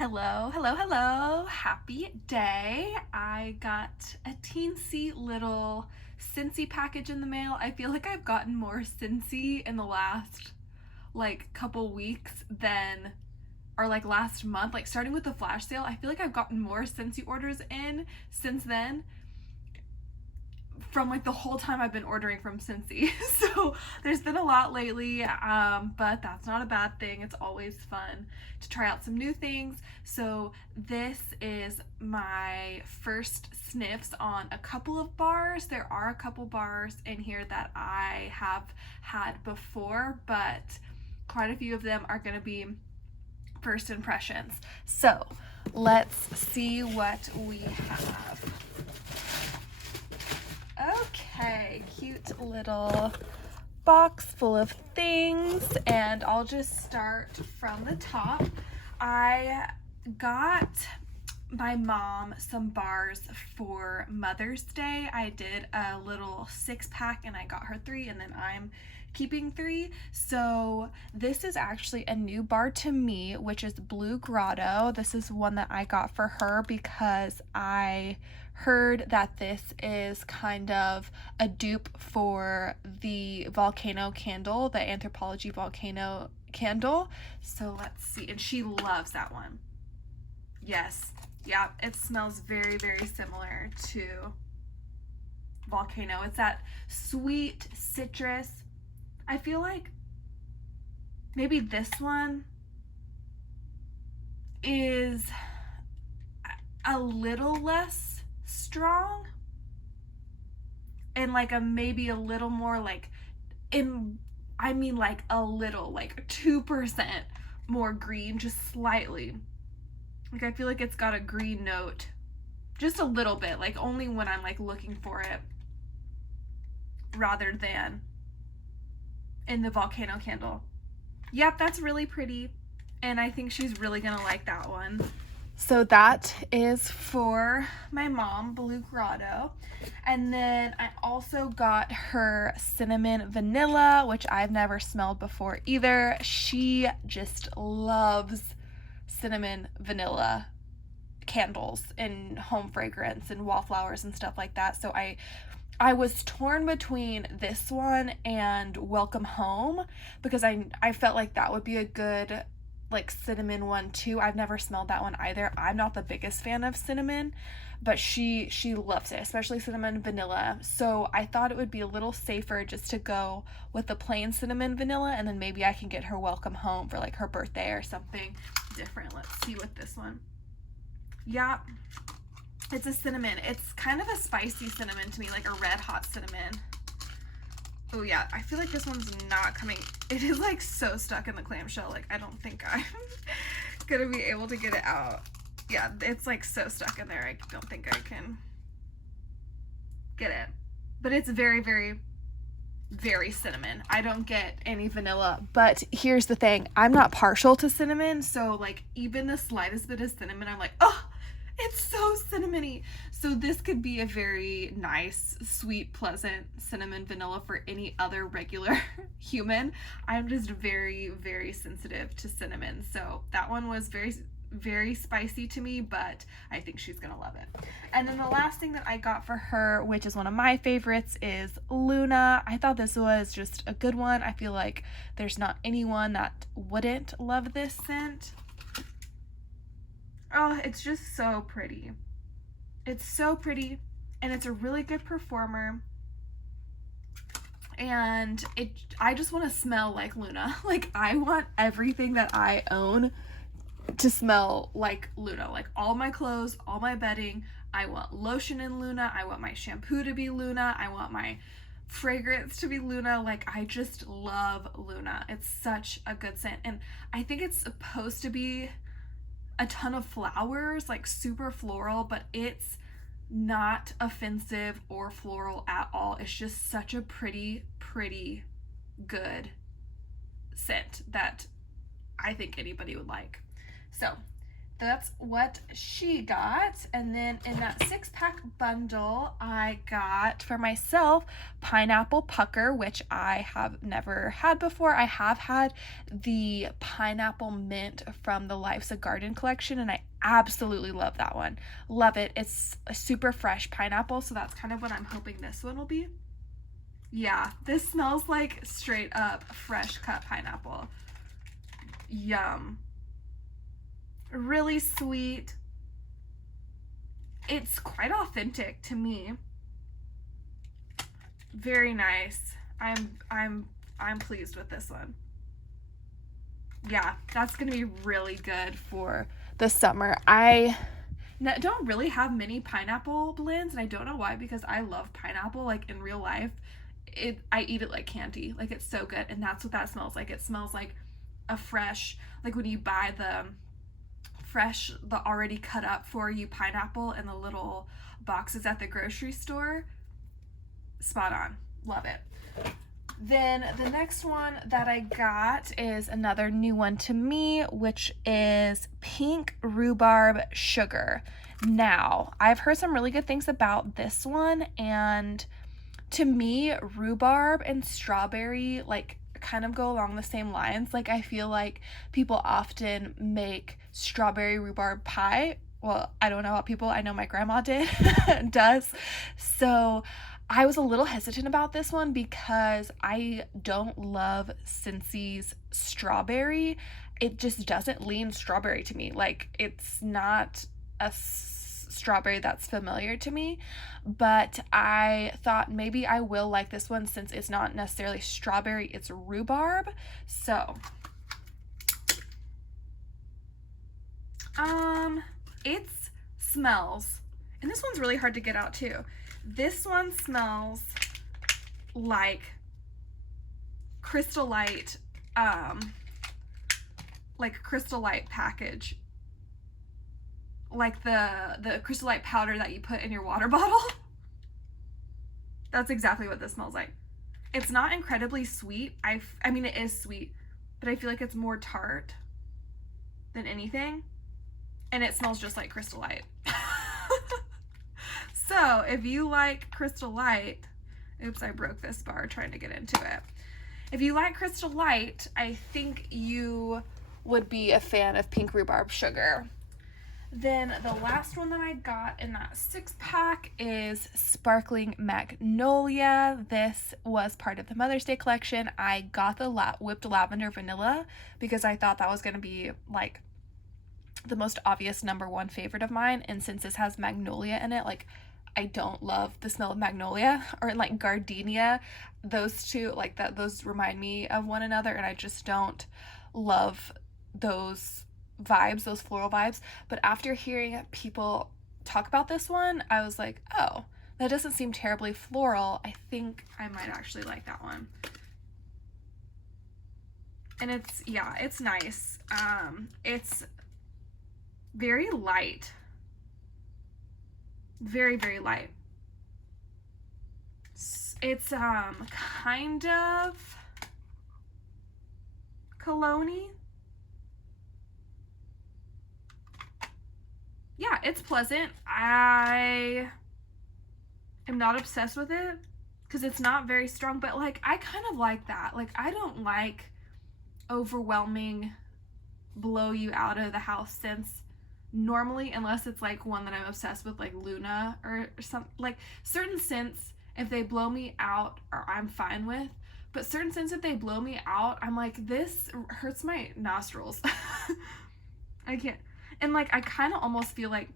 Hello, hello, hello. Happy day. I got a teensy little scentsy package in the mail. I feel like I've gotten more scentsy in the last couple weeks than or last month. Like starting with the flash sale, I feel like I've gotten more scentsy orders in since then from the whole time I've been ordering from Scentsy. So there's been a lot lately, but that's not a bad thing. It's always fun to try out some new things. So this is my first sniffs on a couple of bars. There are a couple bars in here that I have had before, but quite a few of them are going to be first impressions. So let's see what we have. Okay, cute little box full of things, and I'll just start from the top. I got my mom some bars for Mother's Day. I did a little 6-pack and I got her 3, and then I'm keeping 3. So this is actually a new bar to me, which is Blue Grotto. This is one that I got for her because I heard that this is kind of a dupe for the volcano candle, the Anthropology volcano candle. So let's see. And she loves that one. Yes. Yeah, it smells very, very similar to volcano. It's that sweet citrus. I feel like maybe this one is a little less strong and maybe a little more a little 2% more green, just slightly. I feel like it's got a green note just a little bit, only when I'm looking for it rather than in the volcano candle. Yep, that's really pretty, and I think she's really gonna like that one. So that is for my mom, Blue Grotto. And then I also got her cinnamon vanilla, which I've never smelled before either. She just loves cinnamon vanilla candles and home fragrance and wallflowers and stuff like that. So I was torn between this one and Welcome Home because I felt like that would be a good cinnamon one too. I've never smelled that one either. I'm not the biggest fan of cinnamon, but she loves it, especially cinnamon vanilla. So I thought it would be a little safer just to go with the plain cinnamon vanilla, and then maybe I can get her Welcome Home for her birthday or something different. Let's see what this one. Yeah, it's a cinnamon. It's kind of a spicy cinnamon to me, like a red hot cinnamon. Oh yeah, I feel like this one's not coming. It is so stuck in the clamshell. I don't think I'm gonna be able to get it out. Yeah, it's so stuck in there. I don't think I can get it. But it's very, very, very cinnamon. I don't get any vanilla. But here's the thing. I'm not partial to cinnamon. So even the slightest bit of cinnamon, I'm like, oh, it's so cinnamony. So this could be a very nice, sweet, pleasant cinnamon vanilla for any other regular human. I'm just very, very sensitive to cinnamon. So that one was very, very spicy to me, but I think she's gonna love it. And then the last thing that I got for her, which is one of my favorites, is Luna. I thought this was just a good one. I feel like there's not anyone that wouldn't love this scent. Oh, it's just so pretty. It's so pretty, and it's a really good performer. And I just want to smell like Luna. I want everything that I own to smell like Luna. All my clothes, all my bedding. I want lotion in Luna. I want my shampoo to be Luna. I want my fragrance to be Luna. I just love Luna. It's such a good scent. And I think it's supposed to be a ton of flowers, super floral, but it's not offensive or floral at all. It's just such a pretty, pretty good scent that I think anybody would like. So that's what she got. And then in that 6-pack bundle, I got for myself Pineapple Pucker, which I have never had before. I have had the pineapple mint from the Life's a Garden collection, and I absolutely love that one. Love it. It's a super fresh pineapple, so that's kind of what I'm hoping this one will be. Yeah, this smells like straight up fresh cut pineapple. Yum. Really sweet. It's quite authentic to me. Very nice. I'm pleased with this one. Yeah, that's gonna be really good for the summer. I don't really have many pineapple blends, and I don't know why, because I love pineapple. Like in real life, I eat it like candy. Like it's so good, and that's what that smells like. It smells like a fresh, like when you buy the already cut up for you pineapple in the little boxes at the grocery store. Spot on. Love it. Then the next one that I got is another new one to me, which is Pink Rhubarb Sugar. Now, I've heard some really good things about this one, and to me, rhubarb and strawberry like kind of go along the same lines. Like I feel like people often make strawberry rhubarb pie. Well, I don't know about people. I know my grandma does. So I was a little hesitant about this one because I don't love Scentsy's strawberry. It just doesn't lean strawberry to me. Like it's not a strawberry that's familiar to me, but I thought maybe I will like this one since it's not necessarily strawberry, it's rhubarb. So it smells, and this one's really hard to get out too. This one smells like Crystal Light, package, like the Crystal Light powder that you put in your water bottle. That's exactly what this smells like. It's not incredibly sweet. I mean, it is sweet, but I feel like it's more tart than anything. And it smells just like Crystal Light. So if you like Crystal Light, oops, I broke this bar trying to get into it. If you like Crystal Light, I think you would be a fan of Pink Rhubarb Sugar. Then the last one that I got in that 6-pack is Sparkling Magnolia. This was part of the Mother's Day collection. I got the whipped lavender vanilla because I thought that was going to be like the most obvious #1 favorite of mine, and since this has magnolia in it, like I don't love the smell of magnolia or like gardenia. Those two, like that, those remind me of one another, and I just don't love those vibes, those floral vibes. But after hearing people talk about this one, I was like, oh, that doesn't seem terribly floral. I think I might actually like that one. And it's, yeah, it's nice. It's very light. Very, very light. It's kind of cologne-y. Yeah, it's pleasant. I am not obsessed with it because it's not very strong, but like I kind of like that. Like I don't like overwhelming, blow you out of the house scents normally, unless it's like one that I'm obsessed with, like Luna or something. Like certain scents, if they blow me out, or I'm fine with, but certain scents, if they blow me out, I'm like, this hurts my nostrils. I can't. And like I kind of almost feel like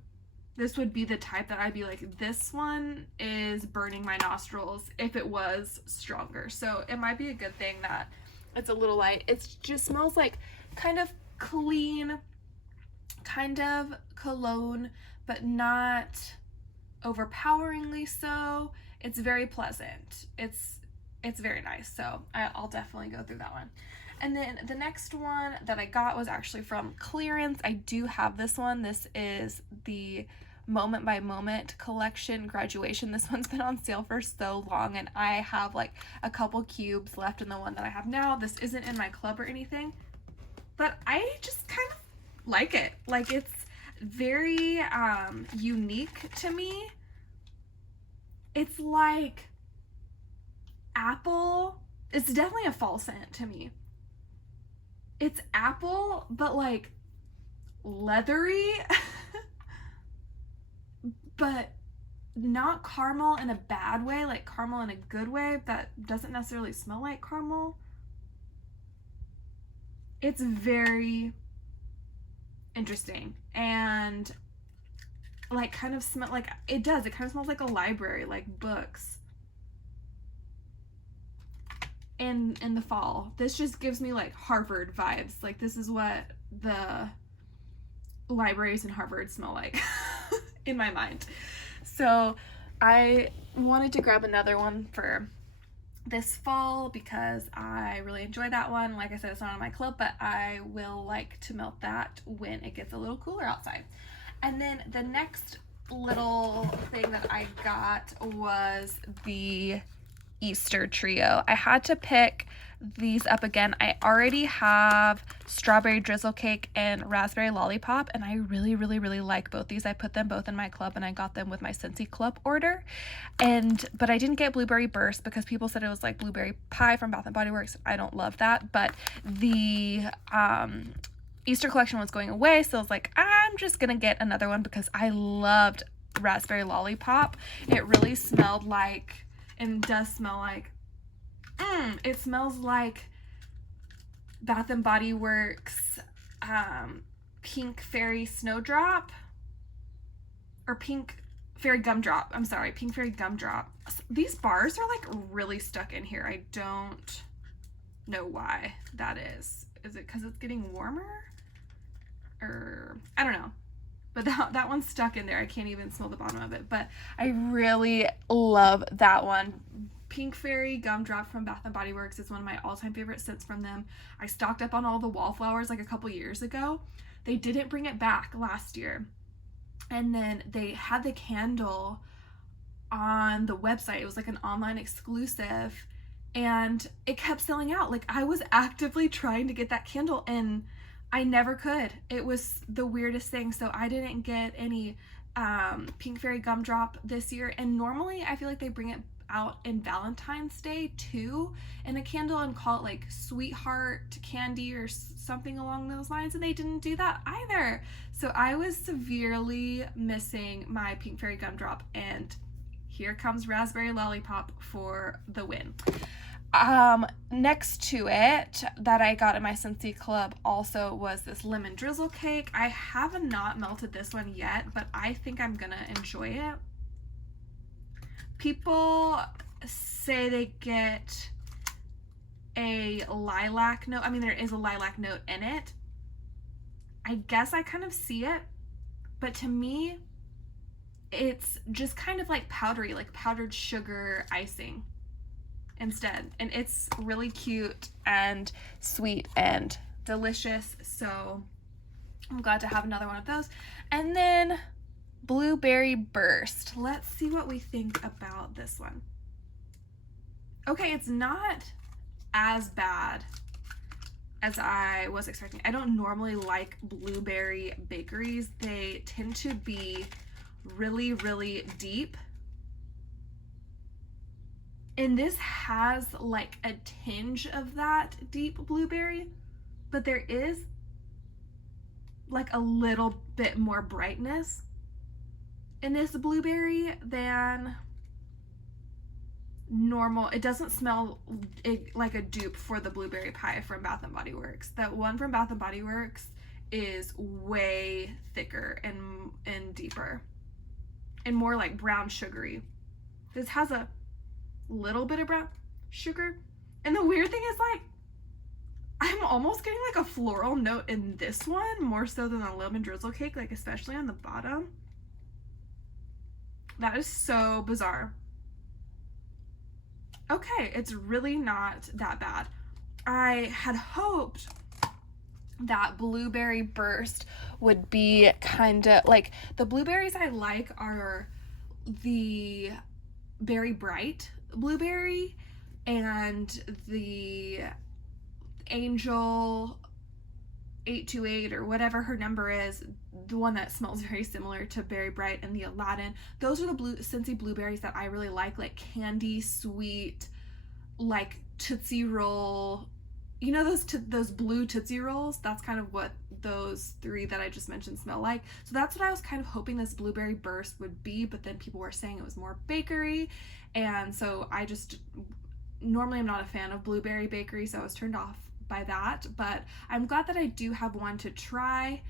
this would be the type that I'd be like, this one is burning my nostrils if it was stronger. So it might be a good thing that it's a little light. It just smells like kind of clean, kind of cologne, but not overpoweringly so. It's very pleasant. It's very nice. So I'll definitely go through that one. And then the next one that I got was actually from clearance. I do have this one. This is the Moment by Moment collection graduation. This one's been on sale for so long, and I have like a couple cubes left in the one that I have now. This isn't in my club or anything, but I just kind of like it. Like very unique to me. It's like apple. It's definitely a fall scent to me. It's apple, but like leathery, but not caramel in a bad way, like caramel in a good way that doesn't necessarily smell like caramel. It's very interesting, and like kind of smell like it kind of smells like a library, like books in the fall. This just gives me like Harvard vibes. Like this is what the libraries in Harvard smell like in my mind. So I wanted to grab another one for this fall because I really enjoy that one. Like I said, it's not on my club, but I will like to melt that when it gets a little cooler outside. And then the next little thing that I got was the Easter trio. I had to pick these up again. I already have strawberry drizzle cake and raspberry lollipop, and I really like both these. I put them both in my club, and I got them with my Scentsy club order. But I didn't get blueberry burst because people said it was like blueberry pie from Bath and Body Works. I don't love that, but the Easter collection was going away, so I was like, I'm just gonna get another one because I loved raspberry lollipop. It really smelled like, and does smell like, it smells like Bath and Body Works Pink Fairy Snowdrop, or Pink Fairy Gumdrop. I'm sorry, Pink Fairy Gumdrop. These bars are like really stuck in here. I don't know why that is. Is it because it's getting warmer? Or I don't know. But that one's stuck in there. I can't even smell the bottom of it. But I really love that one. Pink Fairy Gumdrop from Bath & Body Works is one of my all-time favorite scents from them. I stocked up on all the wallflowers like a couple years ago. They didn't bring it back last year. And then they had the candle on the website. It was like an online exclusive. And it kept selling out. Like I was actively trying to get that candle and I never could. It was the weirdest thing. So I didn't get any Pink Fairy Gumdrop this year. And normally I feel like they bring it out in Valentine's Day too in a candle and call it like Sweetheart Candy or something along those lines. And they didn't do that either. So I was severely missing my Pink Fairy Gumdrop. And here comes Raspberry Lollipop for the win. Next to it that I got in my Scentsy club also was this lemon drizzle cake. I have not melted this one yet, but I think I'm gonna enjoy it. People say they get a lilac note. I mean, there is a lilac note in it. I guess I kind of see it, but to me, it's just kind of like powdery, like powdered sugar icing instead. And it's really cute and sweet and delicious. So I'm glad to have another one of those. And then Blueberry Burst. Let's see what we think about this one. Okay, it's not as bad as I was expecting. I don't normally like blueberry bakeries. They tend to be really deep. And this has like a tinge of that deep blueberry, but there is like a little bit more brightness in this blueberry than normal. It doesn't smell like a dupe for the blueberry pie from Bath & Body Works. That one from Bath & Body Works is way thicker and deeper and more like brown sugary. This has a little bit of brown sugar. And the weird thing is, like, I'm almost getting like a floral note in this one more so than a lemon drizzle cake, like especially on the bottom. That is so bizarre. Okay, it's really not that bad. I had hoped that Blueberry Burst would be kind of like, the blueberries I like are the Berry Bright blueberry and the Angel 828 or whatever her number is, the one that smells very similar to Berry Bright and the Aladdin. Those are the scentsy blueberries that I really like candy, sweet, like Tootsie Roll. You know those blue Tootsie Rolls? That's kind of what those 3 that I just mentioned smell like. So that's what I was kind of hoping this blueberry burst would be, but then people were saying it was more bakery, and so I just, normally I'm not a fan of blueberry bakery, so I was turned off by that, but I'm glad that I do have one to try.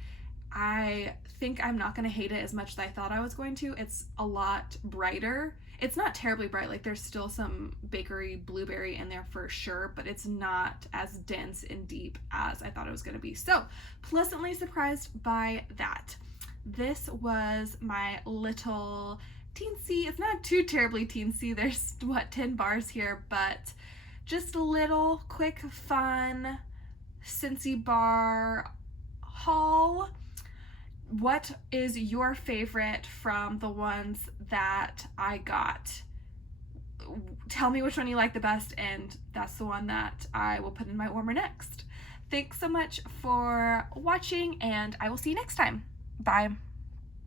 I think I'm not going to hate it as much as I thought I was going to. It's a lot brighter. It's not terribly bright, like there's still some bakery blueberry in there for sure, but it's not as dense and deep as I thought it was going to be. So pleasantly surprised by that. This was my little teensy, it's not too terribly teensy, there's 10 bars here, but just a little quick fun Scentsy bar haul. What is your favorite from the ones that I got? Tell me which one you like the best, and that's the one that I will put in my warmer next. Thanks so much for watching, and I will see you next time. Bye.